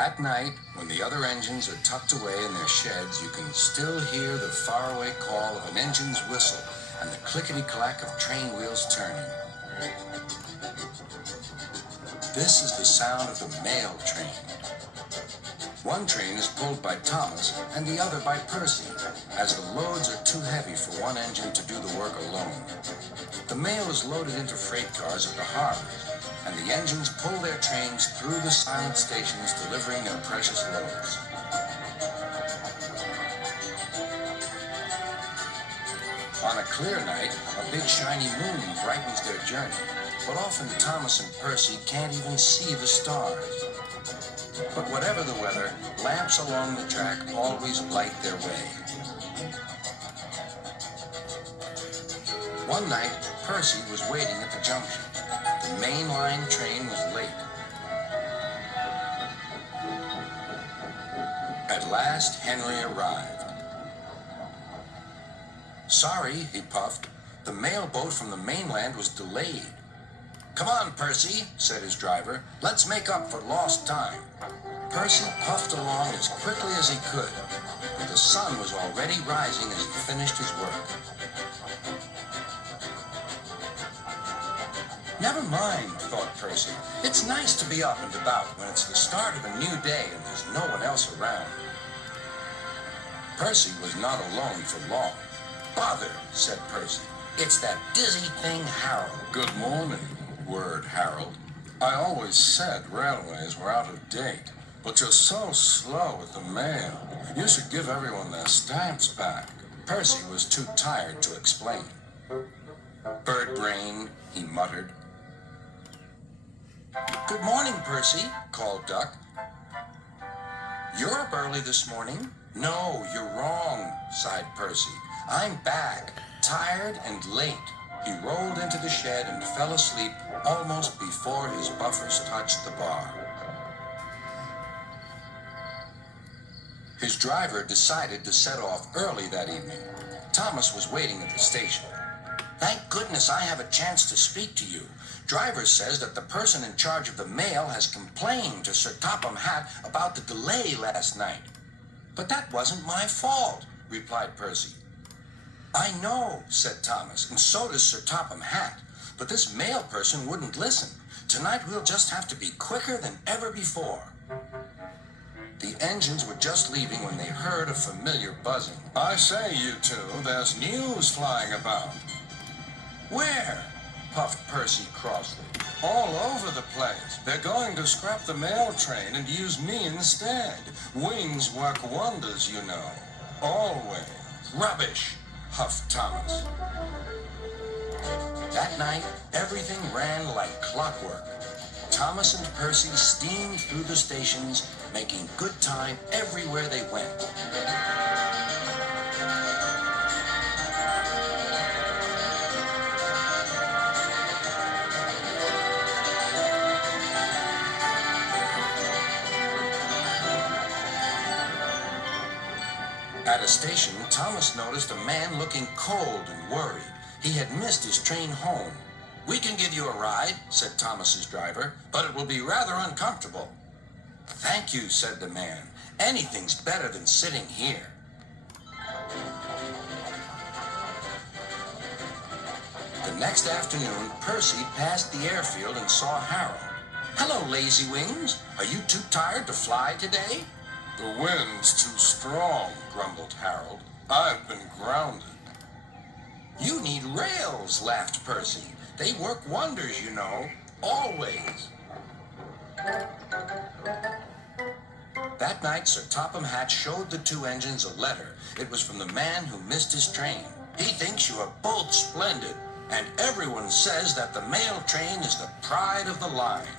At night, when the other engines are tucked away in their sheds, you can still hear the faraway call of an engine's whistle and the clickety-clack of train wheels turning. This is the sound of the mail train. One train is pulled by Thomas and the other by Percy, as the loads are too heavy for one engine to do the work alone. The mail is loaded into freight cars at the harbors, and the engines pull their trains through the silent stations, delivering their precious loads. On a clear night, a big shiny moon brightens their journey, but often Thomas and Percy can't even see the stars. But whatever the weather, lamps along the track always light their way. One night, Percy was waiting at the junction. The main line train was late. At last, Henry arrived. "Sorry," he puffed. "The mail boat from the mainland was delayed." "Come on, Percy," said his driver. "Let's make up for lost time." Percy puffed along as quickly as he could, but the sun was already rising as he finished his work. "Never mind," thought Percy. "It's nice to be up and about when it's the start of a new day and there's no one else around." Percy was not alone for long. "Bother," said Percy. "It's that dizzy thing, Harold." "Good morning," whirred Harold. "I always said railways were out of date, but you're so slow with the mail. You should give everyone their stamps back." Percy was too tired to explain. "Bird-brained," he muttered. "Good morning, Percy," called Duck. "You're up early this morning." "No, you're wrong," sighed Percy. "I'm back, tired and late." He rolled into the shed and fell asleep almost before his buffers touched the bar. His driver decided to set off early that evening. Thomas was waiting at the station. "Thank goodness I have a chance to speak to you. Driver says that the person in charge of the mail has complained to Sir Topham Hatt about the delay last night." "But that wasn't my fault," replied Percy. "I know," said Thomas, "and so does Sir Topham Hatt. But this mail person wouldn't listen. Tonight we'll just have to be quicker than ever before." The engines were just leaving when they heard a familiar buzzing. "I say, you two, there's news flying about." "Where?" puffed Percy crossly. "All over the place. They're going to scrap the mail train and use me instead. Wings work wonders, you know. Always." "Rubbish," huffed Thomas. That night, everything ran like clockwork. Thomas and Percy steamed through the stations, making good time everywhere they went. At a station, Thomas noticed a man looking cold and worried. He had missed his train home. "We can give you a ride," said Thomas's driver, "but it will be rather uncomfortable." "Thank you," said the man. "Anything's better than sitting here." The next afternoon, Percy passed the airfield and saw Harold. "Hello, Lazy Wings. Are you too tired to fly today?" "The wind's too strong," grumbled Harold. "I've been grounded." "You need rails," laughed Percy. "They work wonders, you know. Always." That night, Sir Topham Hatt showed the two engines a letter. It was from the man who missed his train. "He thinks you are both splendid, and everyone says that the mail train is the pride of the line."